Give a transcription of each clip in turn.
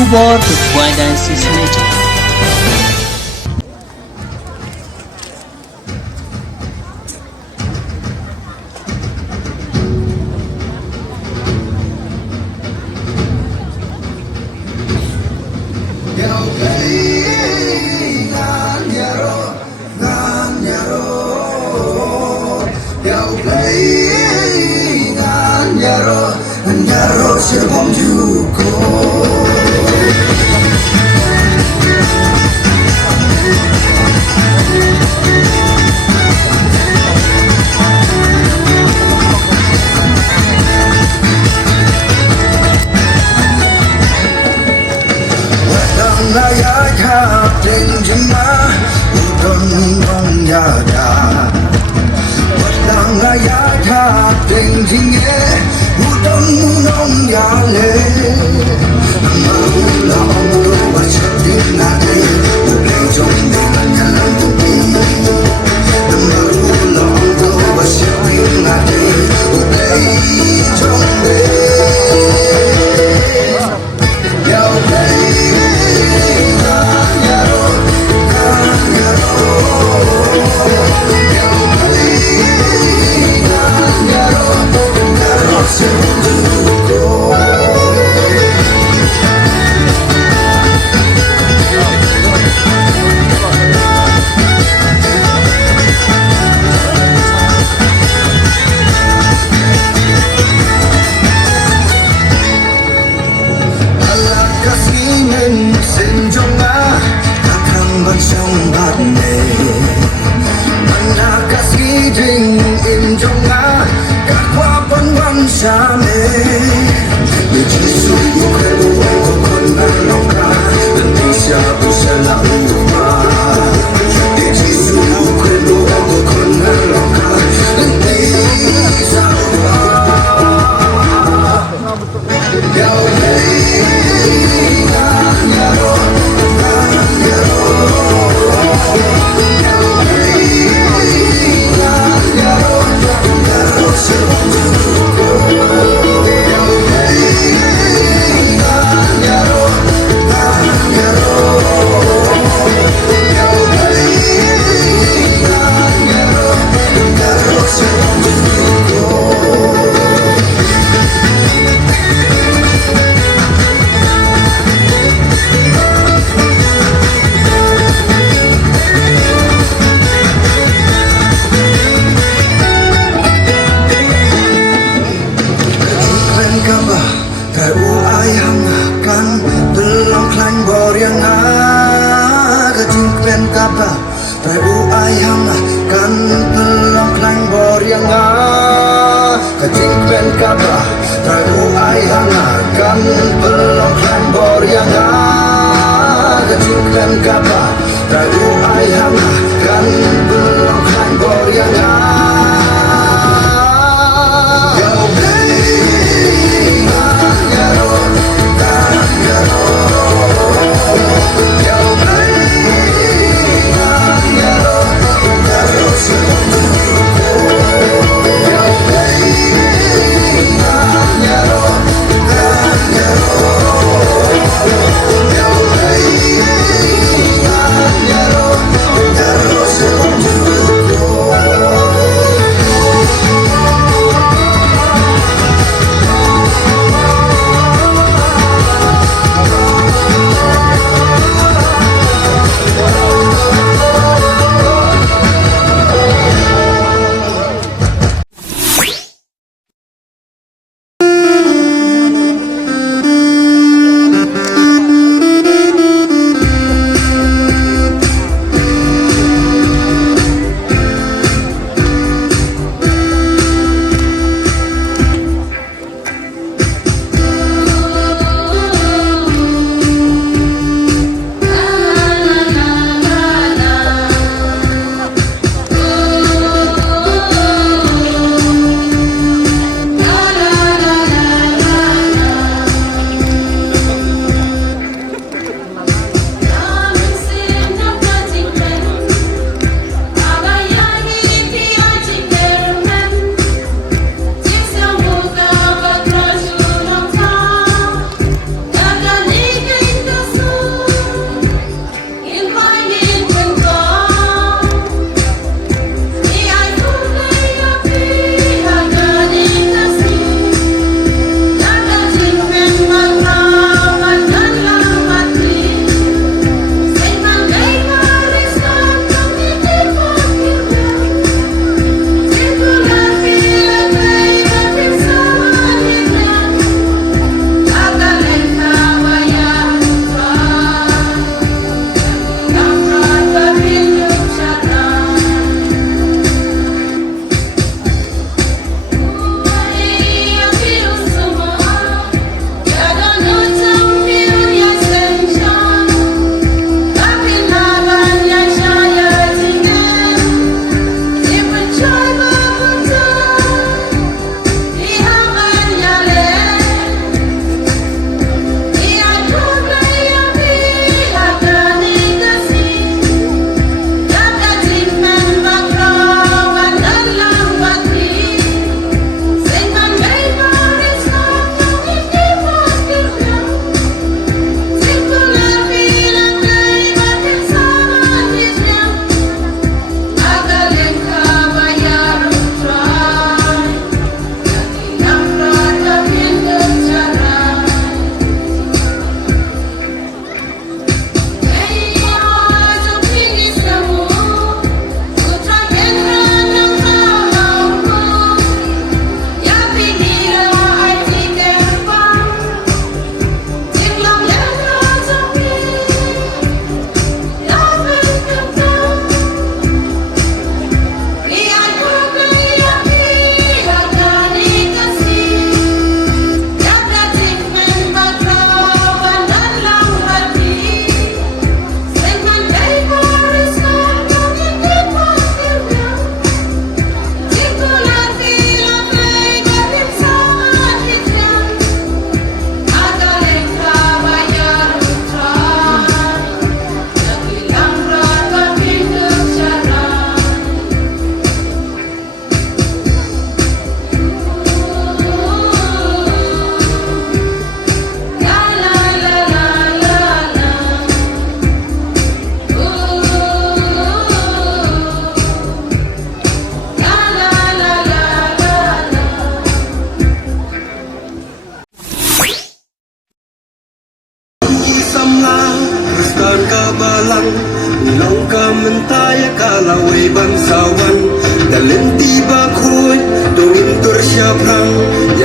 Hubor berbuat sesengaja.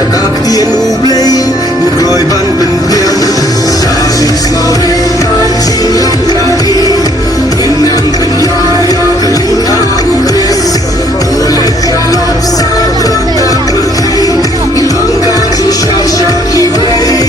Kakakien ublay, nugroy ban pendiam. Dahil snowy, kacilang lagi. Inang penyaya, kelingka ukres. Ulit kalap sa tetap berkay. Ilang gaji syak-syak iway.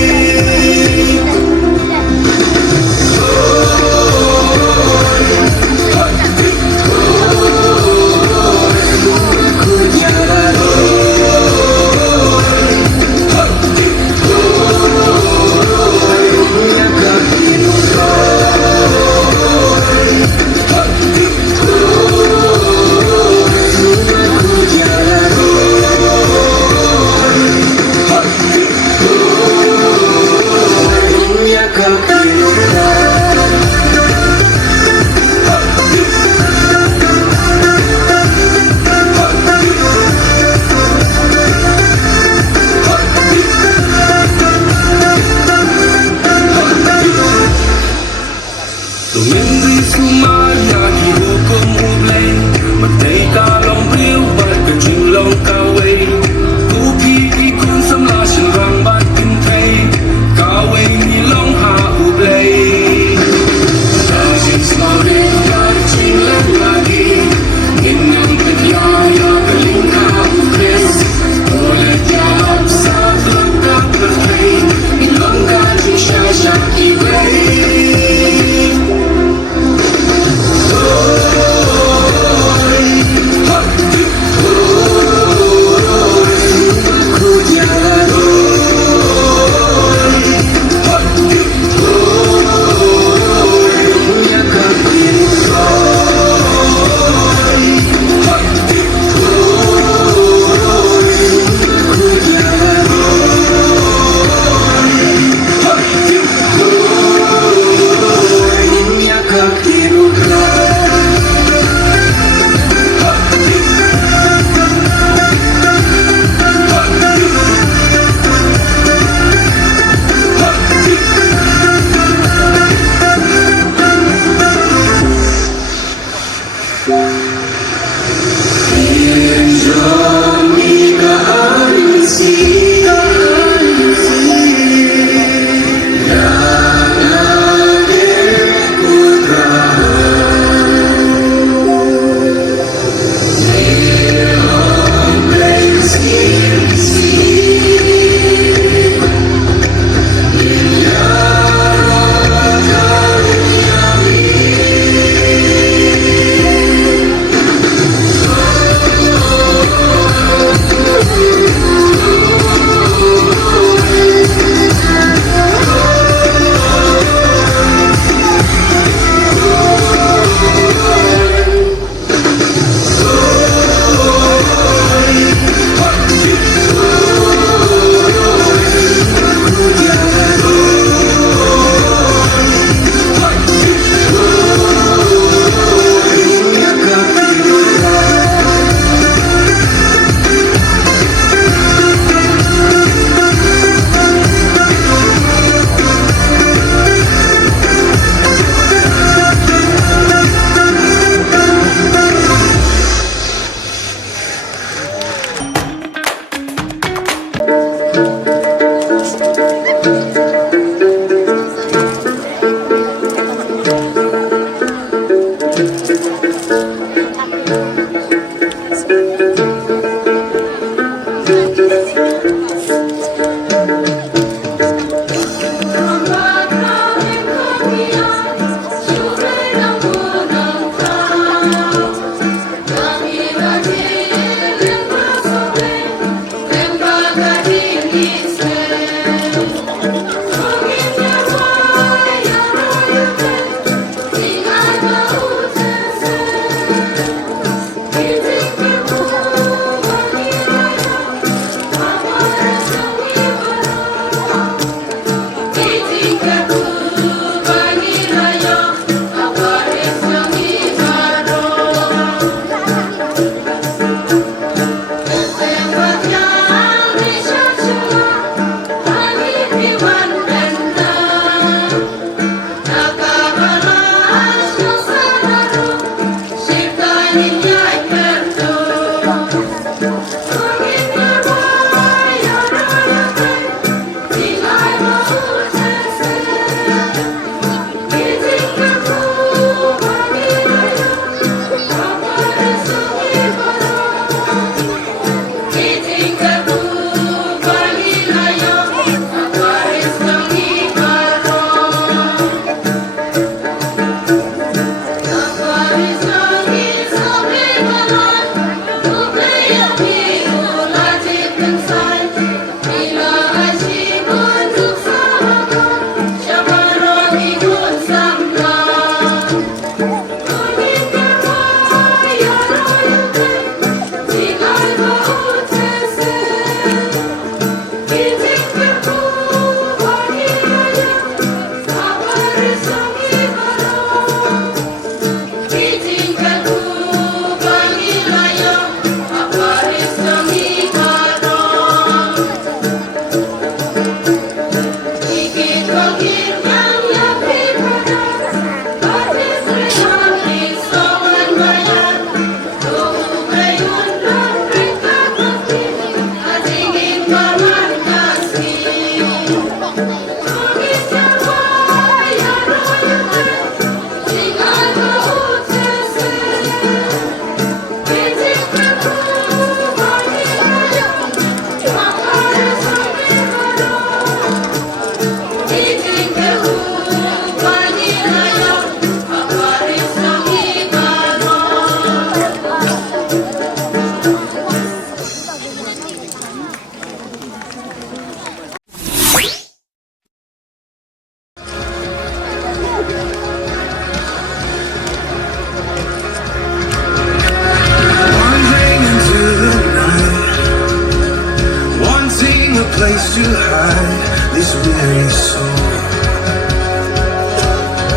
place to hide this weary soul,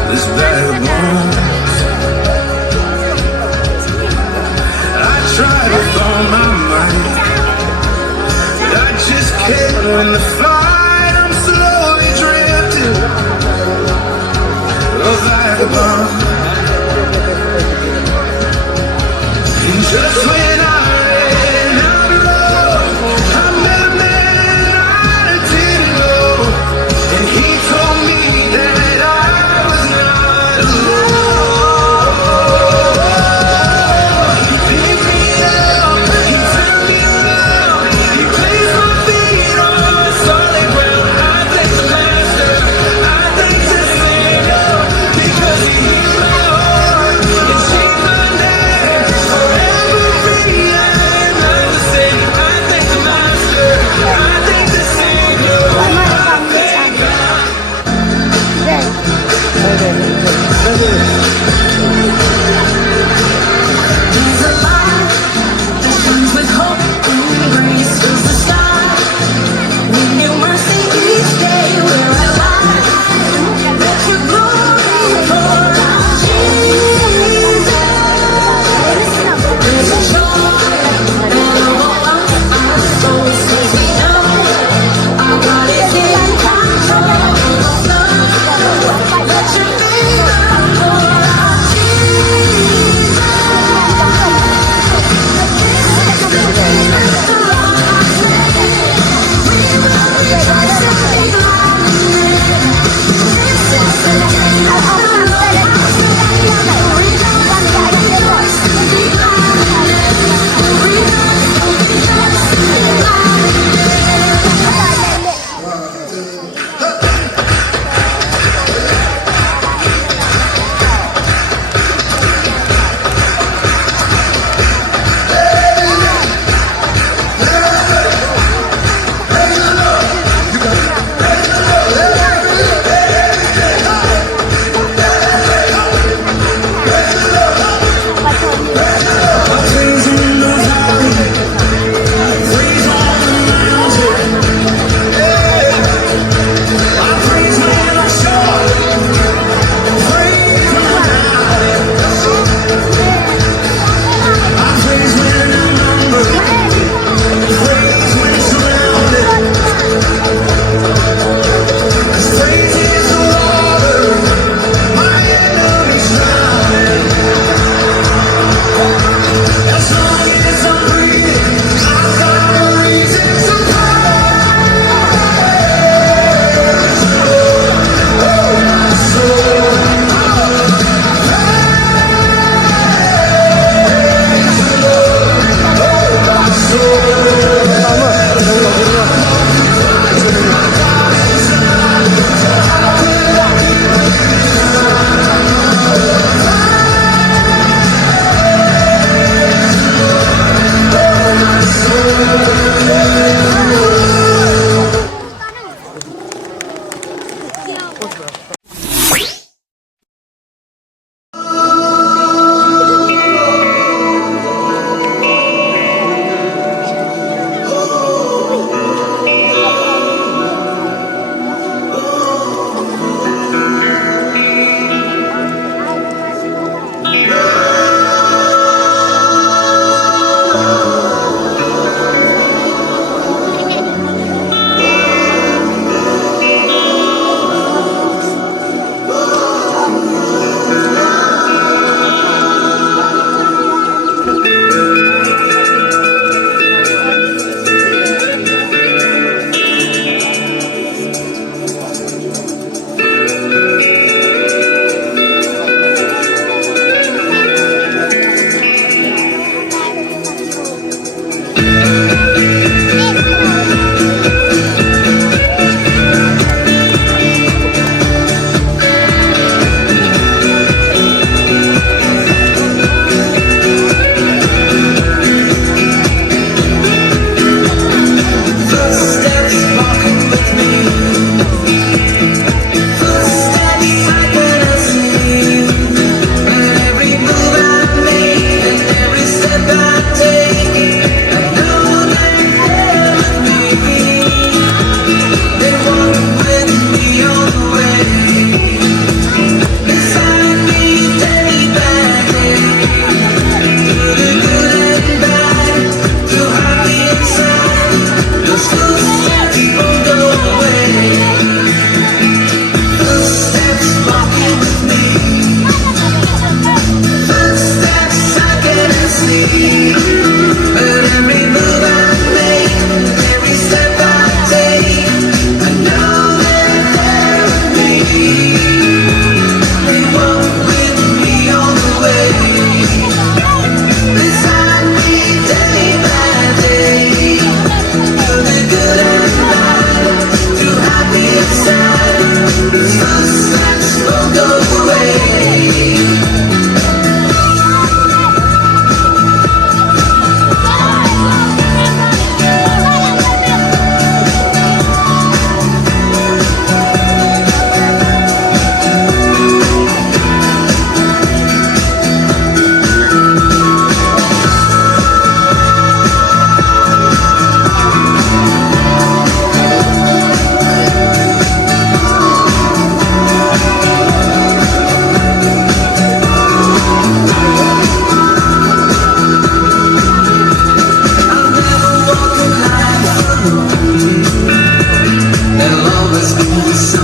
this bag of bones. I tried with all my might, but I just can't win the fight. I'm slowly drifting, a vagabond. And just when I ran out of road, I met a man I didn't know, and he told me that I was not alone. He picked me up, he turned me around, he placed my feet on solid ground. I thank the Master, I thank the Savior, because he healed my heart and changed my name forever.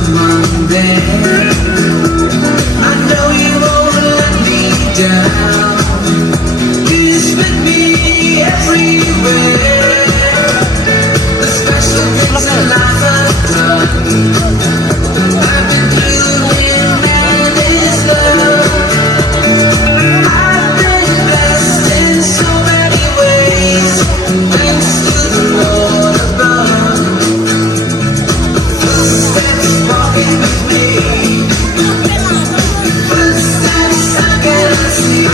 someone there. I know you won't let me down. It's with me everywhere. The special things in life I've done. I've been through him and his love. I've been blessed in so many ways, thanks to the Lord above. Footsteps walking with me, footsteps I cannot see.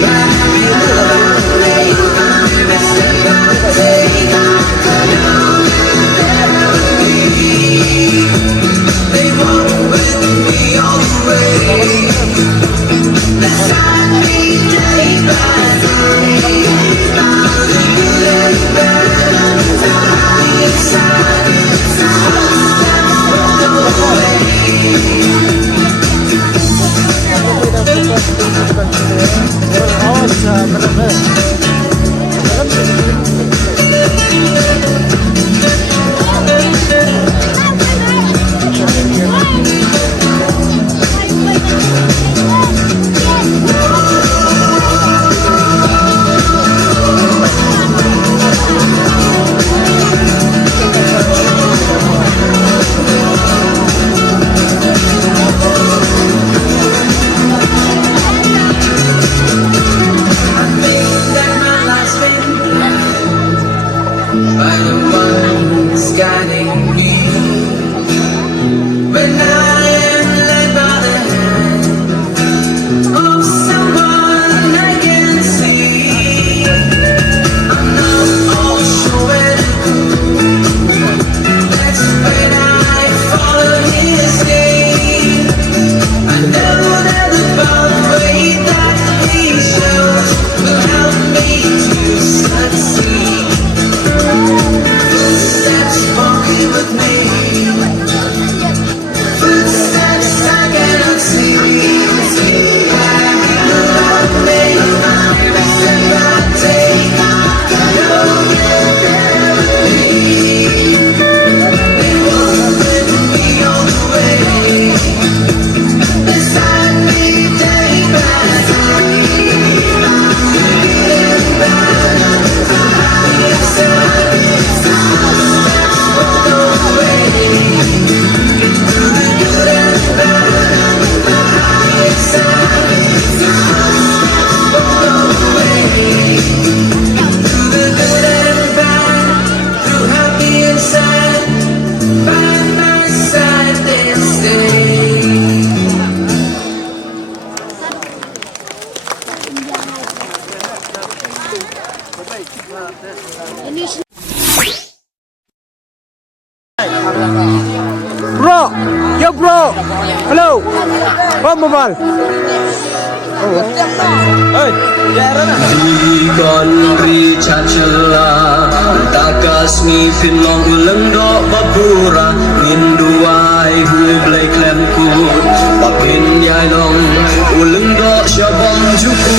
Every love I make, every step I take, I know that they're with me. They walk with me all the way. Beside me day by day, through the good and bad, the high and sad, footsteps roll away. I think that my life's been planned by the one who's guiding me. When I am led by the hand of someone I can see, I'm not all sure where to go. That's when I follow his lead. I know that the pathway that he shows will help me to succeed. Footsteps walking with me, footsteps I cannot see. Every move I make, every step I take, I know that they're with me. They walk with me all the way, beside me day by day. Good and bad, the high and sad, footsteps roll away. Through the good and bad, the high and sad, footsteps roll away. Through the good and bad, through happy and sad, by my side they stay. Bro, yo bro, hello, bom bal. Di kon Richard Celah takas ni pinong uleng do babura ninduai hui blai klem kut papin yai long uleng do syabam juku.